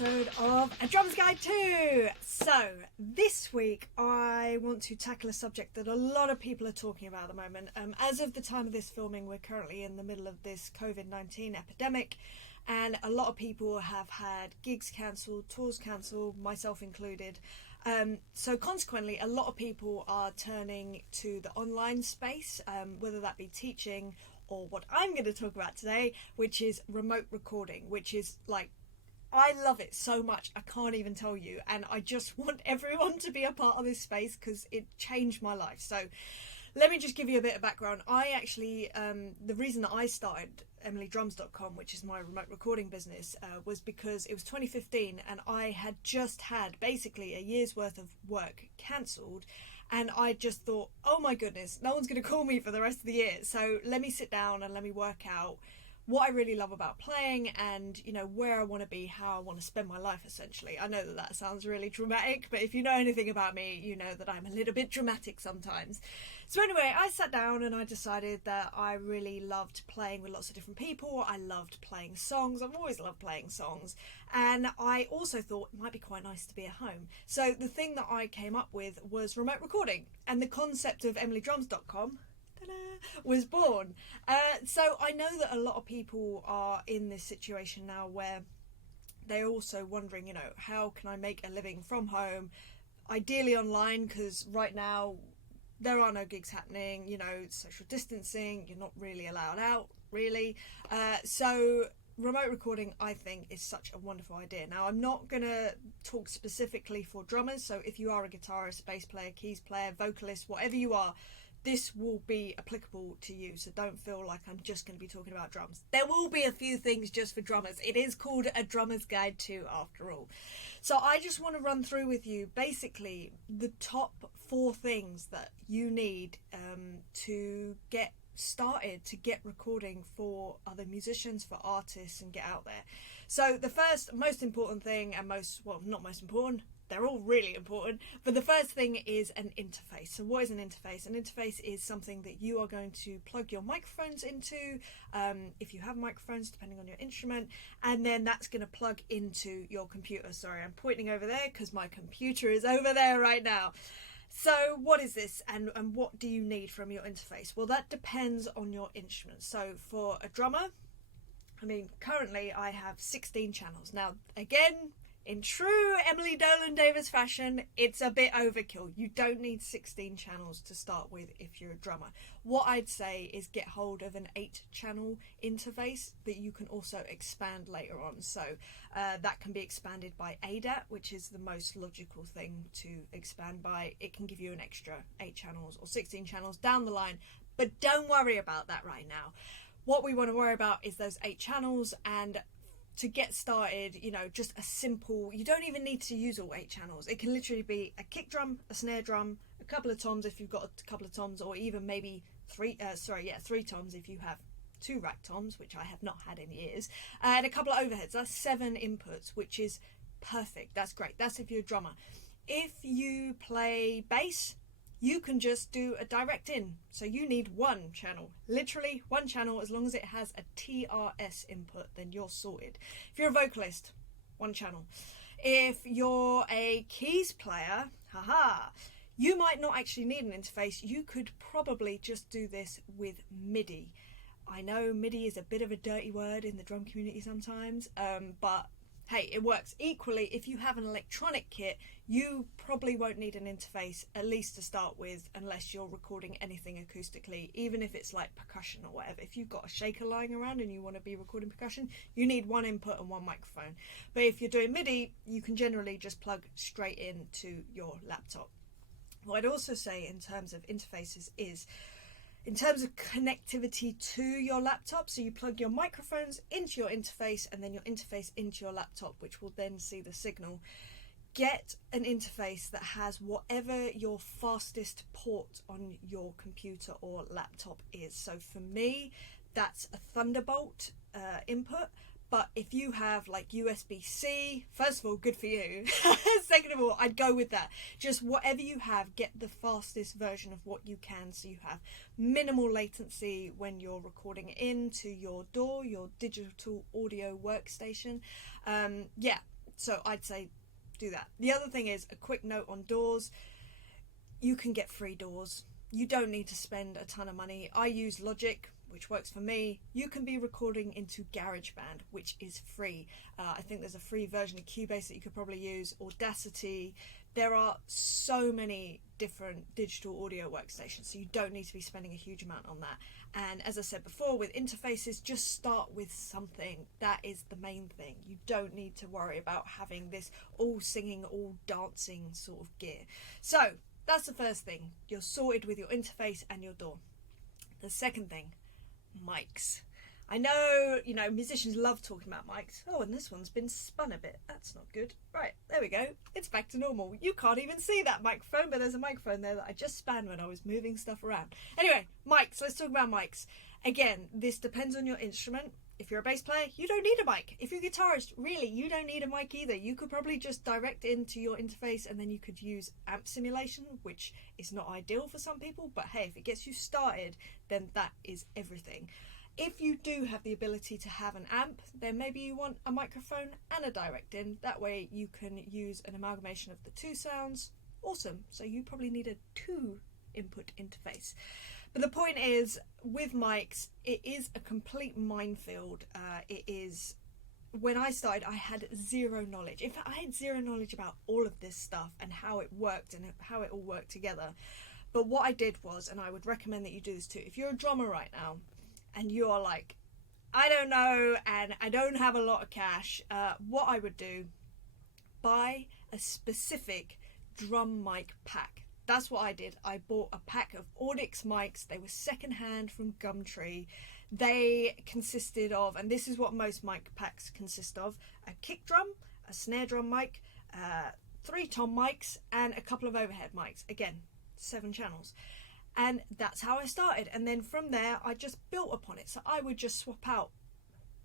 episode of A Drummer's Guide 2. So, this week I want to tackle a subject that a lot of people are talking about at the moment. As of the time of this filming, we're currently in the middle of this COVID-19 epidemic, and a lot of people have had gigs cancelled, tours cancelled, myself included. So consequently, a lot of people are turning to the online space, whether that be teaching or what I'm going to talk about today, which is remote recording, which is like, I love it so much, I can't even tell you, and I just want everyone to be a part of this space because it changed my life. So let me just give you a bit of background. I actually, the reason that I started emilydrums.com, which is my remote recording business, was because it was 2015 and I had just had basically a year's worth of work cancelled, and I just thought, oh my goodness, no one's going to call me for the rest of the year, so let me sit down and let me work out what I really love about playing and, you know, where I want to be, how I want to spend my life, essentially. I know that that sounds really dramatic, but if you know anything about me, you know that I'm a little bit dramatic sometimes. So anyway, I sat down and I decided that I really loved playing with lots of different people. I loved playing songs. I've always loved playing songs. And I also thought it might be quite nice to be at home. So the thing that I came up with was remote recording, and the concept of emilydrums.com was born. So I know that a lot of people are in this situation now where they're also wondering, you know, how can I make a living from home, ideally online, because right now there are no gigs happening, you know, social distancing, you're not really allowed out, really. So remote recording, I think, is such a wonderful idea. Now, I'm not going to talk specifically for drummers, so if you are a guitarist, bass player, keys player, vocalist, whatever you are, this will be applicable to you, so don't feel like I'm just going to be talking about drums. There will be a few things just for drummers. It is called A Drummer's Guide 2 after all. So I just want to run through with you basically the top 4 things that you need to get started, to get recording for other musicians, for artists, and get out there. So the first most important thing, and not most important, they're all really important, but the first thing is an interface. So what is an interface? An interface is something that you are going to plug your microphones into, if you have microphones, depending on your instrument, and then that's going to plug into your computer. Sorry, I'm pointing over there because my computer is over there right now. So what is this, and what do you need from your interface? Well, that depends on your instrument. So for a drummer, I mean, currently I have 16 channels. Now, again, in true Emily Dolan Davis fashion, it's a bit overkill. You don't need 16 channels to start with if you're a drummer. What I'd say is get hold of an 8-channel interface that you can also expand later on. So that can be expanded by ADAT, which is the most logical thing to expand by. It can give you an extra 8 channels or 16 channels down the line, but don't worry about that right now. What we want to worry about is those 8 channels, and to get started, you know, just a simple, you don't even need to use all 8 channels. It can literally be a kick drum, a snare drum, a couple of toms if you've got a couple of toms, or even maybe 3 toms if you have 2 rack toms, which I have not had in years, and a couple of overheads. That's 7 inputs, which is perfect. That's great. That's if you're a drummer. If you play bass, you can just do a direct in. So you need 1 channel, literally 1 channel. As long as it has a TRS input, then you're sorted. If you're a vocalist, 1 channel. If you're a keys player, you might not actually need an interface. You could probably just do this with MIDI. I know MIDI is a bit of a dirty word in the drum community sometimes, but hey, it works. Equally, if you have an electronic kit, you probably won't need an interface, at least to start with, unless you're recording anything acoustically, even if it's like percussion or whatever. If you've got a shaker lying around and you want to be recording percussion, you need 1 input and 1 microphone. But if you're doing MIDI, you can generally just plug straight into your laptop. What I'd also say in terms of interfaces is, in terms of connectivity to your laptop, so you plug your microphones into your interface and then your interface into your laptop, which will then see the signal. Get an interface that has whatever your fastest port on your computer or laptop is. So for me, that's a Thunderbolt input. But if you have like USB-C, first of all, good for you. Second of all, I'd go with that. Just whatever you have, get the fastest version of what you can, so you have minimal latency when you're recording into your DAW, your digital audio workstation. So I'd say do that. The other thing is a quick note on doors. You can get free doors. You don't need to spend a ton of money. I use Logic, which works for me. You can be recording into GarageBand, which is free. I think there's a free version of Cubase that you could probably use, Audacity. There are so many different digital audio workstations, so you don't need to be spending a huge amount on that. And as I said before, with interfaces, just start with something. That is the main thing. You don't need to worry about having this all singing, all dancing sort of gear. So that's the first thing. You're sorted with your interface and your DAW. The second thing, mics. I know, musicians love talking about mics. Oh, and this one's been spun a bit. That's not good. Right, there we go. It's back to normal. You can't even see that microphone, but there's a microphone there that I just spanned when I was moving stuff around. Anyway, mics. Let's talk about mics. Again, this depends on your instrument. If you're a bass player, you don't need a mic. If you're a guitarist, really, you don't need a mic either. You could probably just direct into your interface and then you could use amp simulation, which is not ideal for some people, but hey, if it gets you started, then that is everything. If you do have the ability to have an amp, then maybe you want a microphone and a direct in. That way you can use an amalgamation of the two sounds. Awesome. So you probably need a 2-input interface. But the point is, with mics, it is a complete minefield. When I started, I had zero knowledge. In fact, I had zero knowledge about all of this stuff and how it worked and how it all worked together. But what I did was, and I would recommend that you do this too, if you're a drummer right now and you're like, I don't know and I don't have a lot of cash, what I would do, buy a specific drum mic pack. That's what I did. I bought a pack of Audix mics. They were secondhand from Gumtree. They consisted of, and this is what most mic packs consist of, a kick drum, a snare drum mic, 3 tom mics, and a couple of overhead mics. Again, 7 channels. And that's how I started. And then from there, I just built upon it. So I would just swap out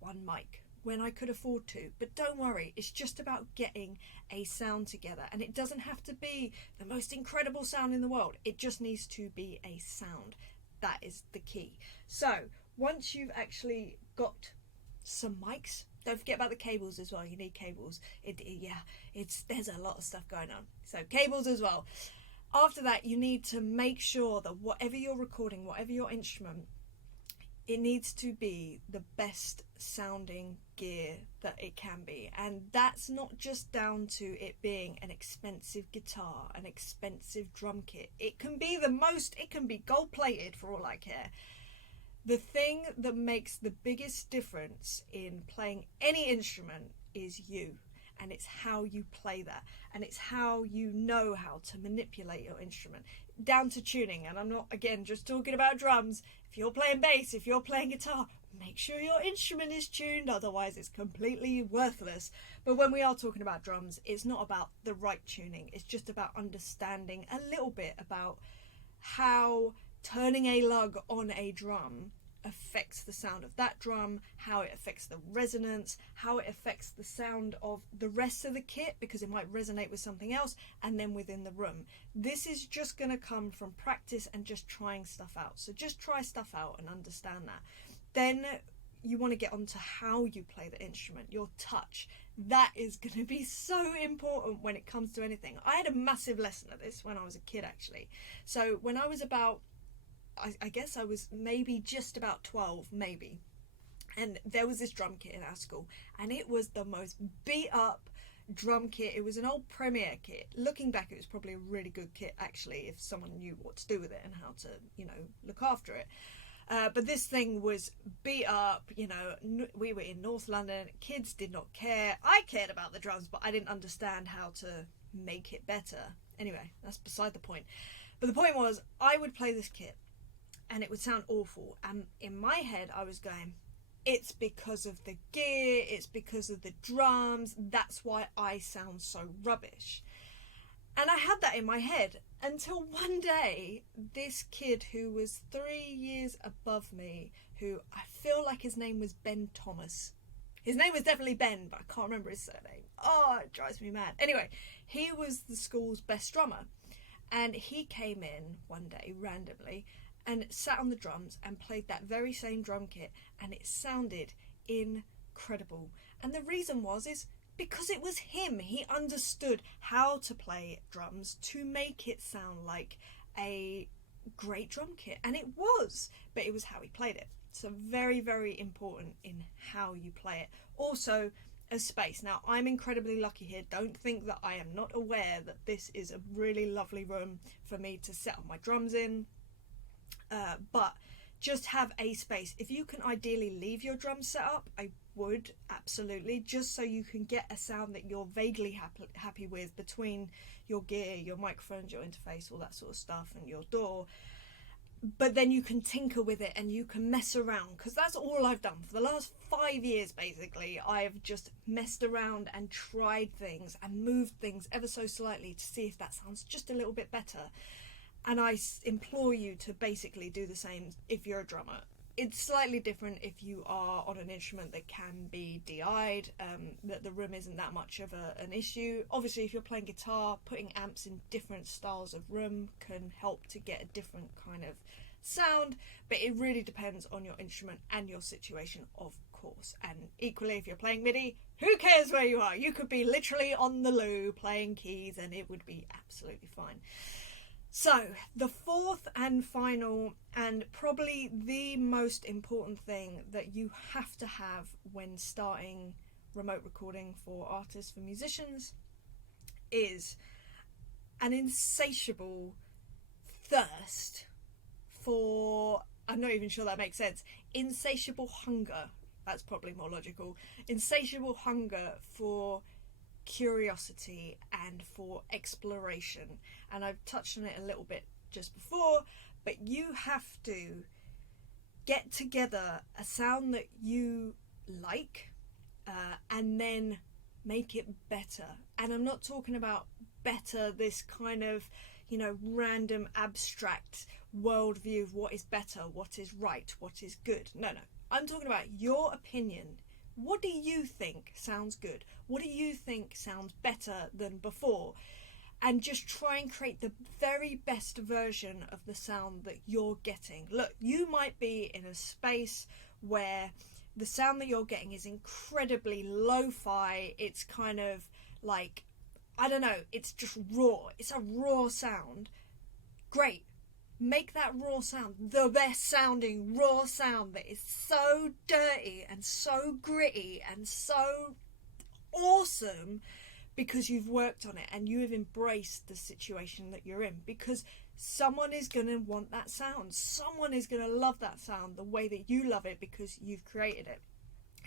one mic when I could afford to. But don't worry, it's just about getting a sound together. And it doesn't have to be the most incredible sound in the world. It just needs to be a sound. That is the key. So once you've actually got some mics, don't forget about the cables as well. You need cables. There's a lot of stuff going on. So cables as well. After that, you need to make sure that whatever you're recording, whatever your instrument, it needs to be the best sounding gear that it can be. And that's not just down to it being an expensive guitar, an expensive drum kit. It can be gold plated for all I care. The thing that makes the biggest difference in playing any instrument is you. And it's how you play that. And it's how you know how to manipulate your instrument. Down to tuning. And I'm not, again, just talking about drums. If you're playing bass, if you're playing guitar, make sure your instrument is tuned. Otherwise, it's completely worthless. But when we are talking about drums, it's not about the right tuning. It's just about understanding a little bit about how turning a lug on a drum affects the sound of that drum, how it affects the resonance, how it affects the sound of the rest of the kit, because it might resonate with something else, and then within the room. This is just going to come from practice and just trying stuff out. So just try stuff out and understand that. Then you want to get onto how you play the instrument, your touch. That is going to be so important when it comes to anything. I had a massive lesson of this when I was a kid, actually. So when I was about, I guess I was maybe just about 12, maybe. And there was this drum kit in our school, and it was the most beat up drum kit. It was an old Premier kit. Looking back, it was probably a really good kit, actually, if someone knew what to do with it and how to, look after it. But this thing was beat up, we were in North London. Kids did not care. I cared about the drums, but I didn't understand how to make it better. Anyway, that's beside the point. But the point was, I would play this kit, and it would sound awful. And in my head, I was going, it's because of the gear, it's because of the drums, that's why I sound so rubbish. And I had that in my head until one day, this kid who was 3 years above me, who I feel like his name was Ben Thomas. His name was definitely Ben, but I can't remember his surname. Oh, it drives me mad. Anyway, he was the school's best drummer. And he came in one day randomly and sat on the drums and played that very same drum kit, and it sounded incredible. And the reason is because it was him. He understood how to play drums to make it sound like a great drum kit, and it was, but it was how he played it. So very, very important in how you play it. Also, a space. Now, I'm incredibly lucky here. Don't think that I am not aware that this is a really lovely room for me to set up my drums in, but just have a space. If you can ideally leave your drums set up, I would, absolutely, just so you can get a sound that you're vaguely happy with between your gear, your microphones, your interface, all that sort of stuff, and your DAW. But then you can tinker with it and you can mess around, because that's all I've done for the last 5 years. Basically, I've just messed around and tried things and moved things ever so slightly to see if that sounds just a little bit better. And I implore you to basically do the same if you're a drummer. It's slightly different if you are on an instrument that can be DI'd, that the room isn't that much of an issue. Obviously, if you're playing guitar, putting amps in different styles of room can help to get a different kind of sound, but it really depends on your instrument and your situation, of course. And equally, if you're playing MIDI, who cares where you are? You could be literally on the loo playing keys and it would be absolutely fine. So, the fourth and final, and probably the most important thing that you have to have when starting remote recording for artists, for musicians, is an insatiable thirst for, I'm not even sure that makes sense, insatiable hunger, that's probably more logical, insatiable hunger for curiosity and for exploration. And I've touched on it a little bit just before, but you have to get together a sound that you like, and then make it better. And I'm not talking about better, this kind of, random abstract worldview of what is better, what is right, what is good. No. I'm talking about your opinion. What do you think sounds good? What do you think sounds better than before? And just try and create the very best version of the sound that you're getting. Look, you might be in a space where the sound that you're getting is incredibly lo-fi. It's kind of like, I don't know, it's just raw. It's a raw sound. Great. Make that raw sound the best sounding raw sound that is so dirty and so gritty and so awesome, because you've worked on it and you have embraced the situation that you're in, because someone is going to want that sound. Someone is going to love that sound the way that you love it because you've created it.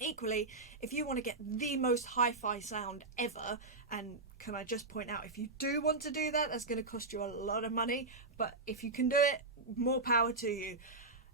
Equally, if you want to get the most hi-fi sound ever, and can I just point out, if you do want to do that, that's going to cost you a lot of money, but if you can do it, more power to you.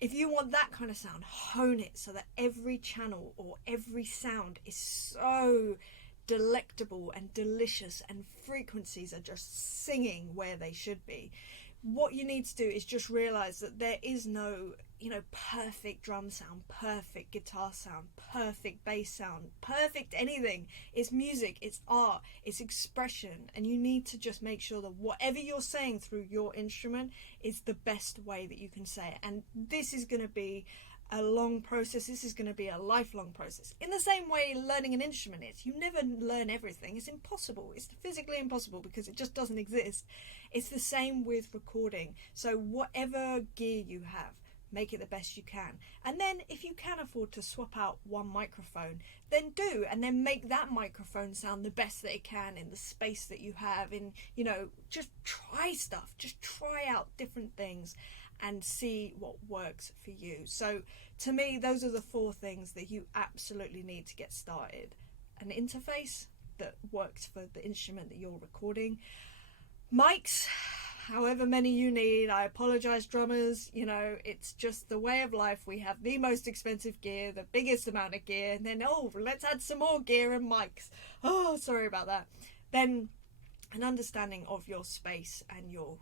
If you want that kind of sound, hone it so that every channel or every sound is so delectable and delicious and frequencies are just singing where they should be. What you need to do is just realize that there is no, perfect drum sound, perfect guitar sound, perfect bass sound, perfect anything. It's music, it's art, it's expression, and you need to just make sure that whatever you're saying through your instrument is the best way that you can say it. And this is going to be a long process. This is going to be a lifelong process. In the same way learning an instrument is. You never learn everything. It's impossible. It's physically impossible because it just doesn't exist. It's the same with recording. So whatever gear you have, make it the best you can. And then if you can afford to swap out one microphone, then do, and then make that microphone sound the best that it can in the space that you have. In, just try stuff. Just try out different things and see what works for you. So to me, those are the 4 things that you absolutely need to get started. An interface that works for the instrument that you're recording. Mics, however many you need. I apologize, drummers, it's just the way of life. We have the most expensive gear, the biggest amount of gear, and then, let's add some more gear and mics. Oh, sorry about that. Then an understanding of your space and your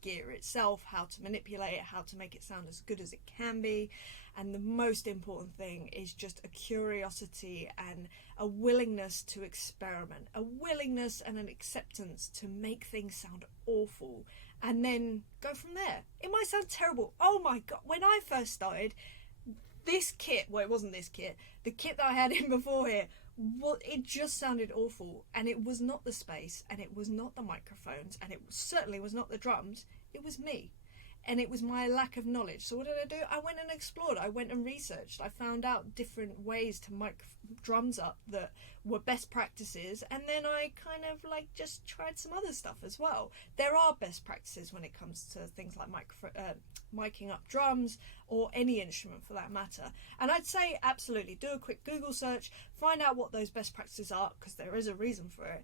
gear itself, how to manipulate it, how to make it sound as good as it can be. And the most important thing is just a curiosity and a willingness to experiment, a willingness and an acceptance to make things sound awful, and then go from there. It might sound terrible. Oh my god, when I first started, this kit, well, it wasn't this kit, the kit that I had in before here it just sounded awful, and it was not the space, and it was not the microphones, and it certainly was not the drums. It was me, and it was my lack of knowledge. So what did I do? I went and explored. I went and researched. I found out different ways to mic drums up that were best practices, and then I kind of like just tried some other stuff as well. There are best practices when it comes to things like miking up drums or any instrument for that matter. And I'd say absolutely do a quick Google search, find out what those best practices are, because there is a reason for it,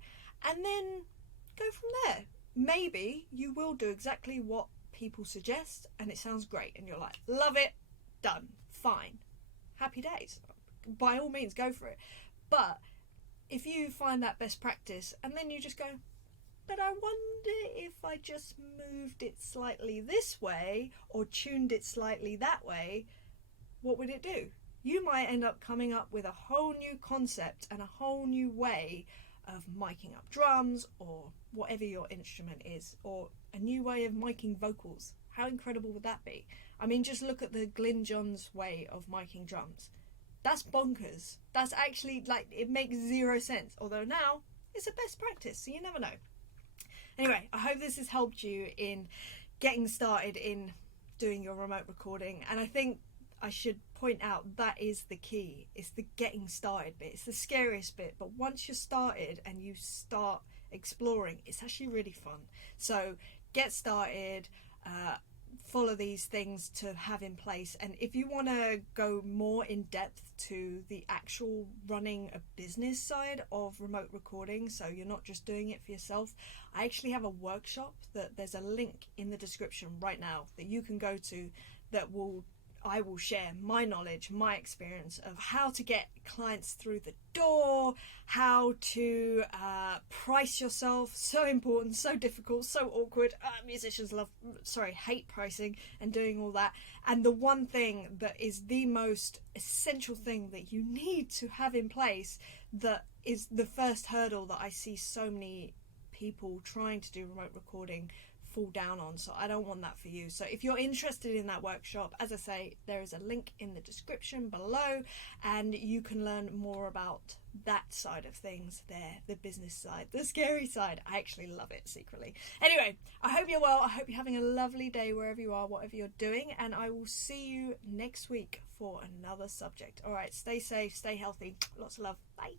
and then go from there. Maybe you will do exactly what people suggest and it sounds great and you're like, love it, done, fine, happy days, by all means go for it. But if you find that best practice and then you just go, but I wonder if I just moved it slightly this way or tuned it slightly that way, what would it do? You might end up coming up with a whole new concept and a whole new way of miking up drums or whatever your instrument is, or a new way of miking vocals. How incredible would that be? I mean, just look at the Glyn Johns way of miking drums. That's bonkers. That's actually, like, it makes zero sense. Although now, it's a best practice, so you never know. Anyway, I hope this has helped you in getting started in doing your remote recording. And I think I should point out that is the key. It's the getting started bit. It's the scariest bit. But once you're started and you start exploring, it's actually really fun. So get started, follow these things to have in place. And if you want to go more in depth to the actual running a business side of remote recording, so you're not just doing it for yourself, I actually have a workshop that there's a link in the description right now that you can go to that I will share my knowledge, my experience of how to get clients through the door, how to price yourself. So important, so difficult, so awkward. Musicians hate pricing and doing all that. And the one thing that is the most essential thing that you need to have in place, that is the first hurdle that I see so many people trying to do remote recording fall down on. So I don't want that for you. So if you're interested in that workshop, as I say, there is a link in the description below and you can learn more about that side of things there, the business side, the scary side. I actually love it secretly. Anyway, I hope you're well. I hope you're having a lovely day wherever you are, whatever you're doing, and I will see you next week for another subject. All right, stay safe, stay healthy. Lots of love. Bye.